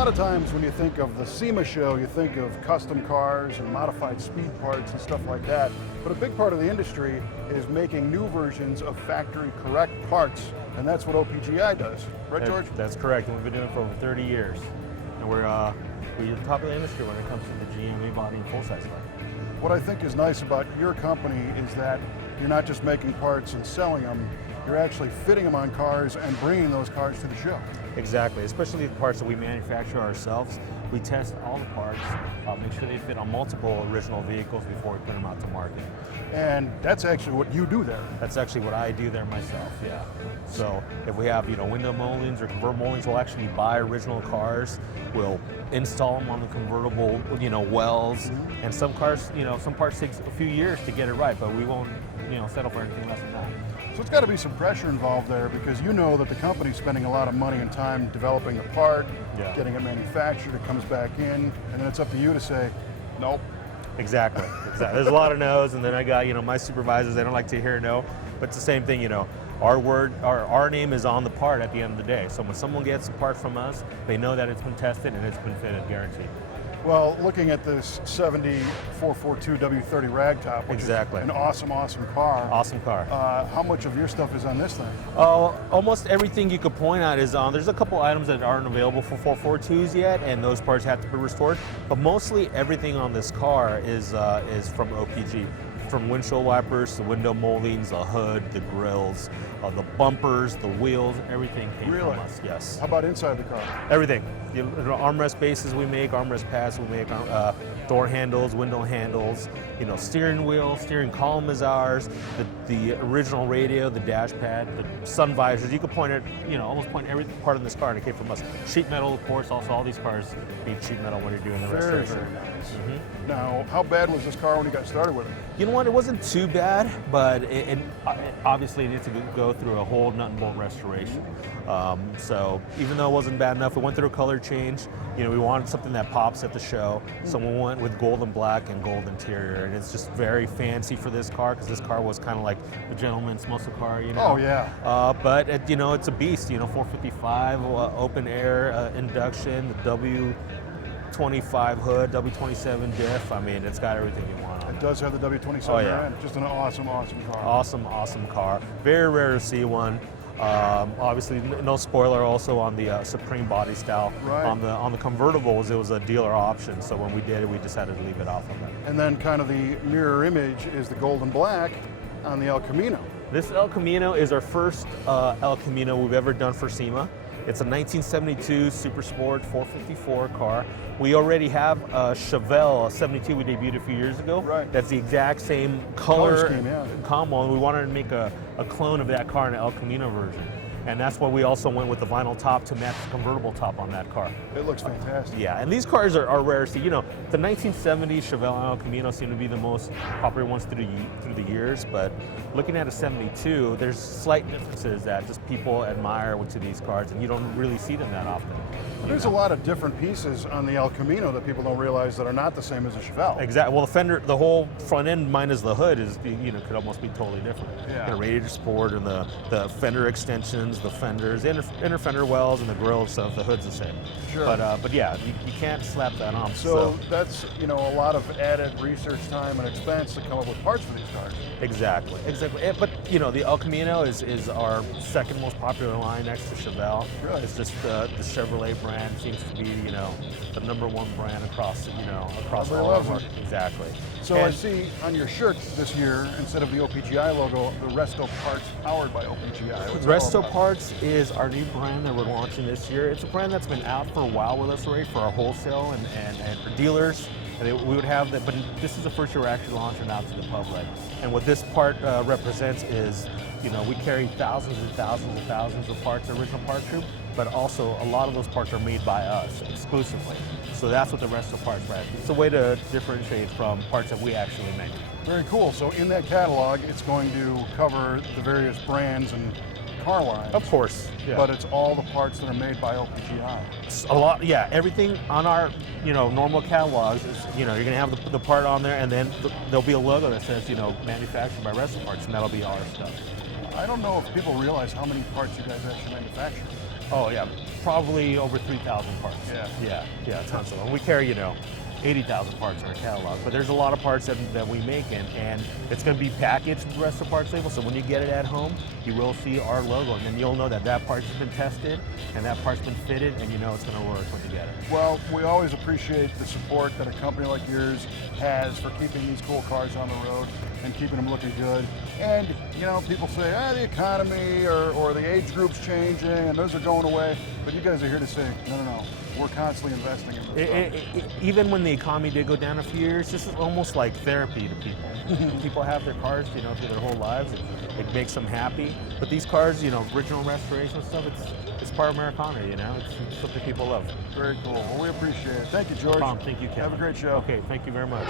lot of times when you think of the SEMA show, you think of custom cars and modified speed parts and stuff like that. But a big part of the industry is making new versions of factory correct parts, and that's what OPGI does. Right, George? That's correct, and we've been doing it for over 30 years. And we're at the top of the industry when it comes to the GME body and full-size car. What I think is nice about your company is that you're not just making parts and selling them, you're actually fitting them on cars and bringing those cars to the show. Exactly, especially the parts that we manufacture ourselves. We test all the parts, make sure they fit on multiple original vehicles before we put them out to market. And that's actually what you do there. That's actually what I do there myself, yeah. So if we have, window moldings or convert moldings, we'll actually buy original cars. We'll install them on the convertible, wells. And some cars, some parts take a few years to get it right, but we won't, settle for anything less than that. So it's got to be some pressure involved there, because you know that the company's spending a lot of money and time developing the part, getting it manufactured, it comes back in, and then it's up to you to say, nope. Exactly. There's a lot of no's, and then I got, my supervisors, they don't like to hear no, but it's the same thing, our name is on the part at the end of the day. So when someone gets a part from us, they know that it's been tested and it's been fitted, guaranteed. Well, looking at this 70 442 W30 ragtop, which is an awesome car. Awesome car. How much of your stuff is on this thing? Almost everything you could point at is on. There's a couple items that aren't available for 442s yet, and those parts have to be restored. But mostly everything on this car is from OPG. From windshield wipers, the window moldings, the hood, the grills, the bumpers, the wheels, everything came from us, yes. How about inside the car? Everything. The armrest bases we make, armrest pads we make, door handles, window handles, steering wheel, steering column is ours, the original radio, the dash pad, the sun visors. You could point at, almost point every part of this car and it came from us. Sheet metal, of course, also all these cars need sheet metal when you're doing the restoration. Very nice. Now, how bad was this car when you got started with it? You know what, it wasn't too bad, but it obviously needs to go through a whole nut and bolt restoration. So even though it wasn't bad enough, it went through a color change. We wanted something that pops at the show, so we went with gold and black and gold interior, and it's just very fancy for this car, because this car was kind of like a gentleman's muscle car, Oh yeah. But it's a beast, 455 open air induction, the W25 hood, W27 diff. I mean, it's got everything you want on it. It does have the W27 in. Just an awesome car. Awesome car. Very rare to see one. Obviously, no spoiler also on the Supreme body style. Right. On the convertibles, it was a dealer option, so when we did it, we decided to leave it off of it. And then kind of the mirror image is the gold and black on the El Camino. This El Camino is our first El Camino we've ever done for SEMA. It's a 1972 Super Sport 454 car. We already have a Chevelle, a 72 we debuted a few years ago. Right. That's the exact same color scheme, combo, and we wanted to make a clone of that car in an El Camino version. And that's why we also went with the vinyl top to match the convertible top on that car. It looks fantastic. Yeah, and these cars are rare to see. The 1970s Chevelle and El Camino seem to be the most popular ones through the years, but looking at a 72, there's slight differences that just people admire to these cars, and you don't really see them that often. There's a lot of different pieces on the El Camino that people don't realize that are not the same as a Chevelle. Exactly. Well, the fender, the whole front end minus the hood is, could almost be totally different. Yeah. Radiator support and the fender extensions, the fenders, inner fender wells, and the grill itself. The hood's the same. Sure. But yeah, you can't slap that on. So that's a lot of added research time and expense to come up with parts for these cars. Exactly. But the El Camino is our second most popular line next to Chevelle. Really? It's just the Chevrolet brand seems to be the #1 brand across all of our. Exactly. So I see on your shirt this year, instead of the OPGI logo, the Resto Parts powered by OPGI. Resto Parts is our new brand that we're launching this year. It's a brand that's been out for a while with us already for our wholesale and for dealers. We would have that, but this is the first year we're actually launching out to the public. And what this part represents is, we carry thousands and thousands and thousands of parts, original part group, but also a lot of those parts are made by us exclusively. So that's what the Resto Parts brand is. It's a way to differentiate from parts that we actually make. Very cool. So in that catalog, it's going to cover the various brands and car lines. Of course. Yeah. But it's all the parts that are made by OPGI. It's a lot, yeah. Everything on our, normal catalogs is, you're going to have the part on there, and then there'll be a logo that says, manufactured by Resto Parts, and that'll be our stuff. I don't know if people realize how many parts you guys actually manufacture. Oh yeah, Probably over 3,000 parts. Yeah. Tons of them. We carry, 80,000 parts in our catalog, but there's a lot of parts that we make, and it's going to be packaged with the Resto parts label, so when you get it at home, you will see our logo, and then you'll know that that part's been tested, and that part's been fitted, and you know it's going to work when you get it. Well, we always appreciate the support that a company like yours has for keeping these cool cars on the road and keeping them looking good. And, people say, the economy or the age group's changing and those are going away, but you guys are here to say, no. We're constantly investing in this. Even when the economy did go down a few years, this is almost like therapy to people. People have their cars, through their whole lives. It makes them happy. But these cars, original restoration stuff, it's part of Americana, It's something people love. Very cool. Well, we appreciate it. Thank you, George. No problem. Thank you, Kevin. Have a great show. Okay, thank you very much.